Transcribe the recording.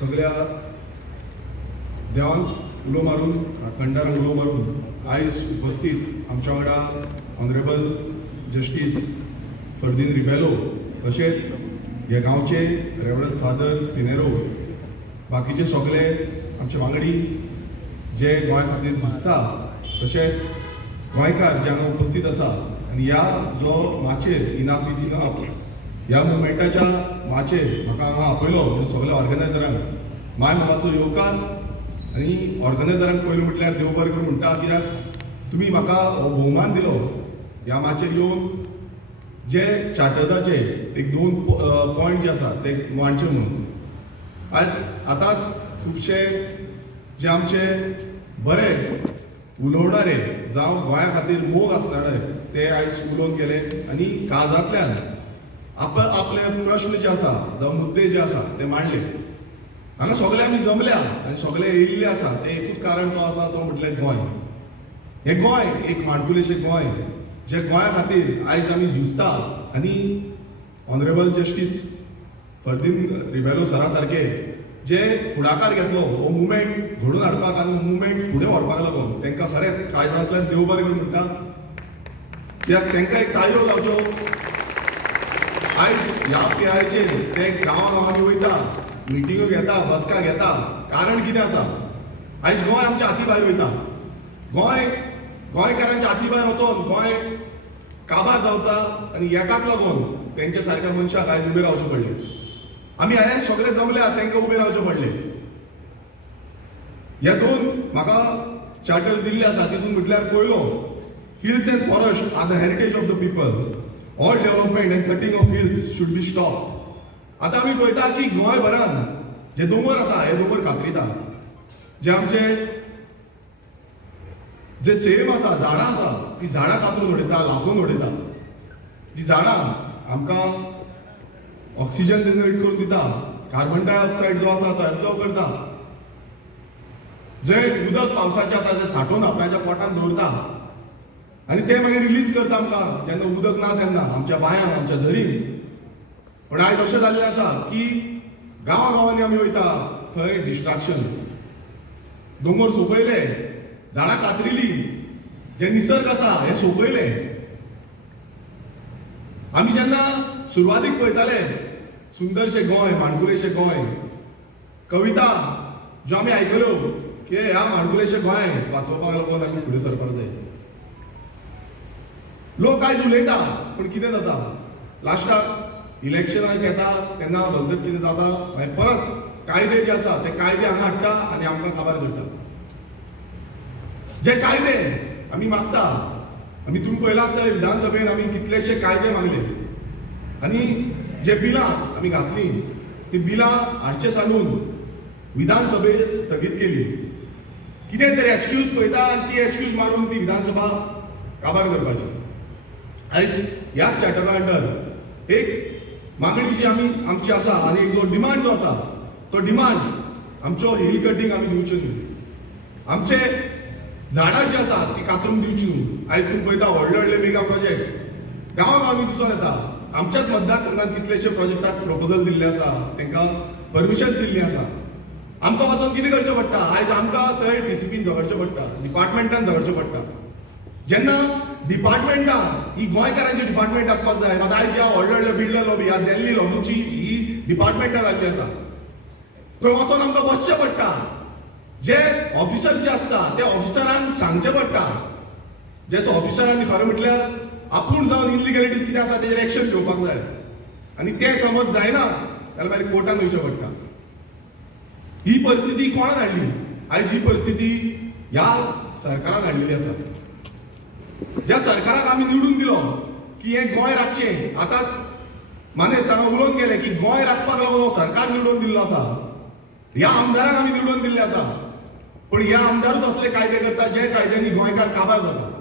सगळ्या देवान उलो मारून खंडारांक उलो मारून आयज उपस्थित आमच्या वांगडा ऑनरेबल जस्टीस फर्दीन रिबेलो तशेंच ह्या गांवचे रेवरंड फादर पिनेरो बाकीचे सगळे आमचे वांगडी जे गोंया खातीर झुजता तशेंच गोंयकार जे हांगा उपस्थित आसा आनी ह्या जो माचेर इनाफ इज इनाफ ह्या मुवमेंटाच्या माचेर म्हाका हांगा आपयलो म्हणून सगळ्या ऑर्गनायझरांक माय मोगाचो येवकार आनी ऑर्गनायझरांक पयलीं म्हटल्यार देव बरें करूं म्हणटा कित्याक तुमी म्हाका हो भोवमान दिलो ह्या माचेर येवन जे चार्टर्साचे एक 2 पॉयंट जे आसा ते मांडचे म्हणून आतां खुबशे जे आमचे बरे उलोवणारे जावं गोंया खातीर मोग आसणारे ते आयज उलोवन गेले आनी काळजांतल्यान आपले प्रश्न जे आसा जावं मुद्दे जे आसा ते मांडले हांगा सगळे आमी जमल्या आनी सगळे येयल्ले आसा ते एकूच कारण तो आसा तो म्हटल्यार गोंय हें गोंय एक माणकुलेशें गोंय जे गोंया खातीर आयज आमी झुजता आनी ऑनरेबल जस्टीस फर्दीन रिबेलो सरा सारके जे फुडाकार घेतलो हो मुवमेंट घडोवन हाडपाक आनी मुवमेंट फुडें व्हरपाक लागून तांकां खरेंच काळजांतल्यान देव बरें करून म्हणटा कित्याक तांकां एक ताळयो लावच्यो आयज ह्या पिरायेचेर ते गांवांनी वयता मिटिंगो घेता बसका घेता कारण कितें आसा आयज गोंय आमच्या हाती भायर वयता गोंयकारांच्या हाती भायर वचोन गोंय काबार जावता आनी एकाक लागून तेंच्या सारक्या मनशाक आयज उबें रावचें पडलें आमी आयज सगळे जमल्या तांकां उबें रावचें पडलें हे 2 म्हाका चार्टर्स दिल्ले आसा तितून म्हटल्यार पयलो hills and forest are the heritage of the people all development and cutting of hills should be stop आतां आमी पळयता की गोंयभरान जे दोंगर आसा हे दोंगर कातरिता जे आमचे जे सेम आसा झाडां आसा ती झाडां कातरून उडयता लासून उडयता जी झाडां आमकां ऑक्सिजन जनरेट करून दिता कार्बन डायऑक्सायड जो आसा तो एब्जॉर्ब करता जे उदक पावसाचें आसा तें सांठोवन आपणाच्या पोटांत दवरता आनी ते मागीर रिलीज करता आमकां जेन्ना उदक ना तेन्ना आमच्या बांयांक आमच्या झरीन पण आयज अशें जाल्लें आसा की गांवांनी आमी वयता थंय डिस्ट्रॅक्शन दोंगर सोंपयले झाडां कातरिली जे निसर्ग आसा हे सोंपयले आमी जेन्ना सुरवातीक पळयताले सुंदरशें गोंय माणकुलेशें गोंय कविता ज्यो आमी आयकल्यो की ह्या माणकुलेशें गोंय वाचोवपाक लागून आमी फुडें सरपाक जाय लोक आयज उलयता पूण कितें जाता लास्टाक इलेक्शनाक येता तेन्ना भलतेच कितें जाता मागीर परत कायदे जे आसा ते कायदे हांगा हाडटा आनी आमकां काबार करता जे कायदे आमी मागता आनी तुमी पळयलां आसतलें विधानसभेन आमी कितलेशे कायदे मागले आनी जे बिलां आमी घातलीं ती बिलां हाडचे सांगून विधानसभेत स्थगीत केली कितें तरी एक्सक्यूज पळयता आनी ती एक्सक्यूज मारून ती विधानसभा काबार करपाची आयज ह्याच चार्टरा अंडर एक मागणी जी आमची आसा आनी एक जो डिमांड जो आसा तो डिमांड आमच्यो हिल कटींग आमी दिवच्यो न्ही आमचे झाडां जी आसा ती कातरून दिवची न्हू आयज तुमी पळयता व्हडले मेगा प्रोजेक्ट गांवांनी दिसून येता आमच्याच मतदारसंघात कितलेशे प्रोजेक्टाक प्रपोजल दिल्ले आसा तांकां परमिशन दिल्ली आसा आमकां वचून कितें करचें पडटा आयज आमकां थंय डिसिपीन झगडचें पडटा डिपार्टमेंटान झगडचें पडटा जेन्ना डिपार्टमेंटान ही गोंयकारांची डिपार्टमेंट आसपाक जाय मात आयज ह्या व्हडले बिल्डर लॉबी ह्या दिल्ली लॉबीची ही डिपार्टमेंटां जाल्ली आसा थंय वचून आमकां बसचें पडटा जे ऑफिसर्स जे आसता ते ऑफिसरांक सांगचें पडटा जे ऑफिसरांनी खरें म्हटल्यार आपूण जावन इलिगॅलिटीज कितें आसा तेजेर एक्शन घेवपाक जाय आनी ते समज जायना जाल्यार मागीर कोर्टान वयचें पडटा ही परिस्थिती कोणान हाडली आयज ही परिस्थिती ह्या सरकारान हाडलेली आसा ज्या सरकाराक आमी निवडून दिलो की हें गोंय राखचें आतां मानेस्त हांगा उलोवन गेले की गोंय राखपाक लागून हो सरकार निवडून दिल्लो आसा ह्या आमदारांक आमी निवडून दिल्ले आसा पण ह्या आमदारूच असले कायदे करता जे कायद्यांनी गोंयकार काबार जाता